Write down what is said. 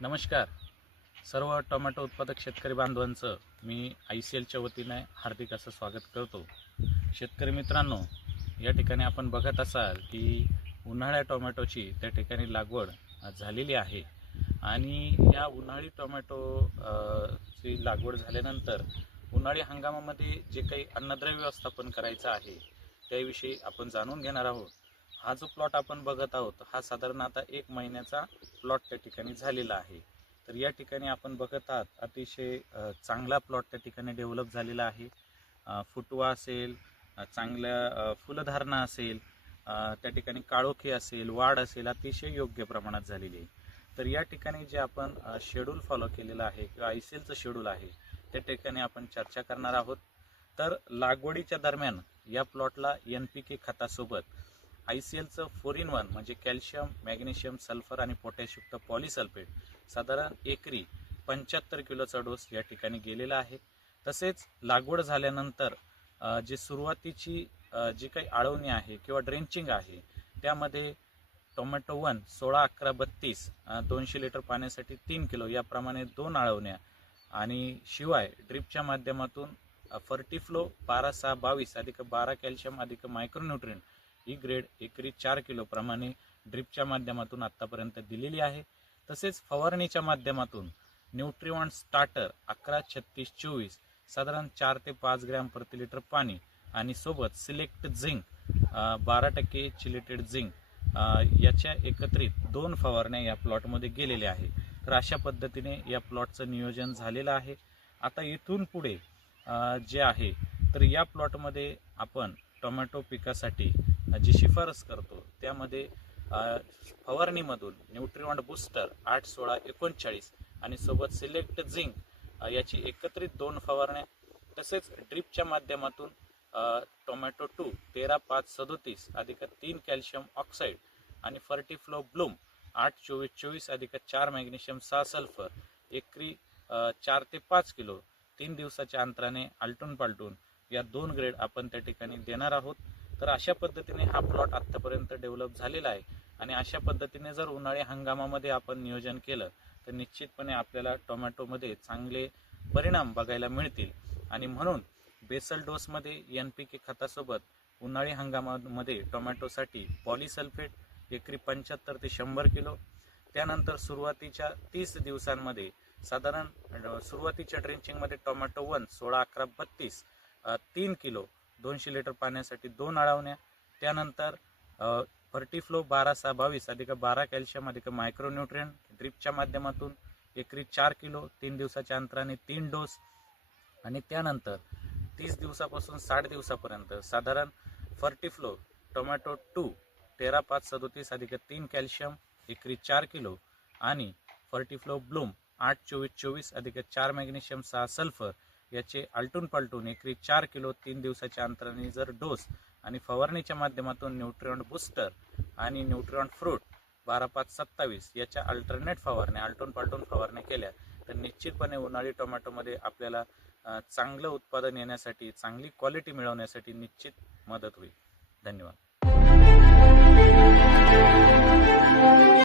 नमस्कार. सर्व टोमॅटो उत्पादक शेतकरी बांधवांचं मी आय सी एलच्या वतीने हार्दिक असं स्वागत करतो. शेतकरी मित्रांनो या ठिकाणी आपण बघत असाल की उन्हाळ्या टोमॅटोची त्या ठिकाणी लागवड झालेली आहे. आणि या उन्हाळी टोमॅटो ची लागवड झाल्यानंतर उन्हाळी हंगामामध्ये जे काही अन्नद्रव्य व्यवस्थापन करायचं आहे त्याविषयी आपण जाणून घेणार आहोत. हा जो प्लॉट आपण बघत आहोत हा साधारण आता एक महिन्याचा प्लॉट त्या ठिकाणी झालेला आहे. तर या ठिकाणी आपण बघत आहात अतिशय चांगला प्लॉट त्या ठिकाणी डेव्हलप झालेला आहे. फुटवा असेल चांगल्या फुलधारणा असेल त्या ठिकाणी काळोखी असेल वाढ असेल अतिशय योग्य प्रमाणात झालेली आहे. तर या ठिकाणी जे आपण शेड्यूल फॉलो केलेलं आहे किंवा आय सी एलचं शेड्यूल आहे त्या ठिकाणी आपण चर्चा करणार आहोत. तर लागवडीच्या दरम्यान या प्लॉटला एन पी के खतासोबत आय सी एलचं फोर इन वन म्हणजे कॅल्शियम मॅग्नेशियम सल्फर आणि पोटॅशयुक्त पॉलिसल्फेट साधारण एकरी पंच्याहत्तर किलोचा डोस या ठिकाणी गेलेला आहे. तसेच लागवड झाल्यानंतर जी सुरुवातीची जी काही आळवणी आहे किंवा ड्रेंचिंग आहे त्यामध्ये टोमॅटो वन सोळा अकरा बत्तीस दोनशे लिटर पाण्यासाठी तीन किलो याप्रमाणे दोन आळवण्या. आणि शिवाय ड्रिपच्या माध्यमातून फर्टिफ्लो बारा सहा बावीस अधिक बारा कॅल्शियम अधिक मायक्रोन्युट्रिन ही ग्रेड एकरी चार किलोप्रमाणे ड्रिपच्या माध्यमातून आत्तापर्यंत दिलेली आहे. तसेच फवारणीच्या माध्यमातून न्यूट्रिवॉन स्टार्टर अकरा छत्तीस चोवीस साधारण चार ते पाच ग्रॅम प्रति लिटर पाणी आणि सोबत सिलेक्ट झिंक बारा टक्के चिलेटेड झिंक याच्या एकत्रित दोन फवारण्या या प्लॉटमध्ये गेलेल्या आहे तर अशा पद्धतीने या प्लॉटचं नियोजन झालेलं आहे. आता इथून पुढे जे आहे तर या प्लॉटमध्ये आपण टोमॅटो पिकासाठी जी शिफारस करतो त्यामध्ये फवारणीमधून न्यूट्रिवॉन्ट बूस्टर आठ सोळा एकोणचाळीस आणि सोबत सिलेक्ट झिंक याची एकत्रित दोन फवारण्या तसेच ड्रिपच्या माध्यमातून टोमॅटो टू तेरा पाच सदोतीस अधिक तीन कॅल्शियम ऑक्साईड आणि फर्टिफ्लो ब्लूम आठ चोवीस चोवीस अधिक चार मॅग्नेशियम सहा सल्फर एकरी चार ते पाच किलो तीन दिवसाच्या अंतराने आलटून पालटून या दोन ग्रेड आपण त्या ठिकाणी देणार आहोत. तर अशा पद्धतीने हा प्लॉट आतापर्यंत डेव्हलप झालेला आहे. आणि अशा पद्धतीने जर उन्हाळी हंगामामध्ये आपण नियोजन केलं तर निश्चितपणे आपल्याला टोमॅटोमध्ये चांगले परिणाम बघायला मिळतील. आणि म्हणून बेसल डोसमध्ये एन पी के खतासोबत उन्हाळी हंगामामध्ये टोमॅटोसाठी पॉलिसल्फेट एकरी पंच्याहत्तर ते शंभर किलो त्यानंतर सुरुवातीच्या तीस दिवसांमध्ये साधारण सुरुवातीच्या ड्रेंचिंगमध्ये टोमॅटो वन सोळा अकरा बत्तीस तीन किलो दोनशे लिटर पाण्यासाठी दोन अळवण्या त्यानंतर फर्टीफ्लो बारा सहा बावीस अधिक बारा कॅल्शियम अधिक मायक्रोन्युट्रियन ड्रिपच्या माध्यमातून एकरी चार किलो तीन दिवसाच्या अंतराने तीन डोस. आणि त्यानंतर तीस दिवसापासून साठ दिवसापर्यंत साधारण फर्टीफ्लो टोमॅटो टू तेरा पाच सदोतीस अधिक तीन कॅल्शियम एकरी चार किलो आणि फर्टीफ्लो ब्लूम आठ चोवीस चोवीस अधिक चार मॅग्नेशियम सहा सल्फर याचे आलटून पालटून एकरी चार किलो तीन दिवसाच्या अंतराने जर डोस आणि फवारणीच्या माध्यमातून न्यूट्रियॉन बुस्टर आणि न्यूट्रियॉन फ्रूट बारा पाच सत्तावीस याच्या अल्टरनेट फवारण्या आलटून पालटून फवारण्या केल्या तर निश्चितपणे उन्हाळी टोमॅटोमध्ये आपल्याला चांगलं उत्पादन येण्यासाठी चांगली क्वालिटी मिळवण्यासाठी निश्चित मदत होईल. धन्यवाद.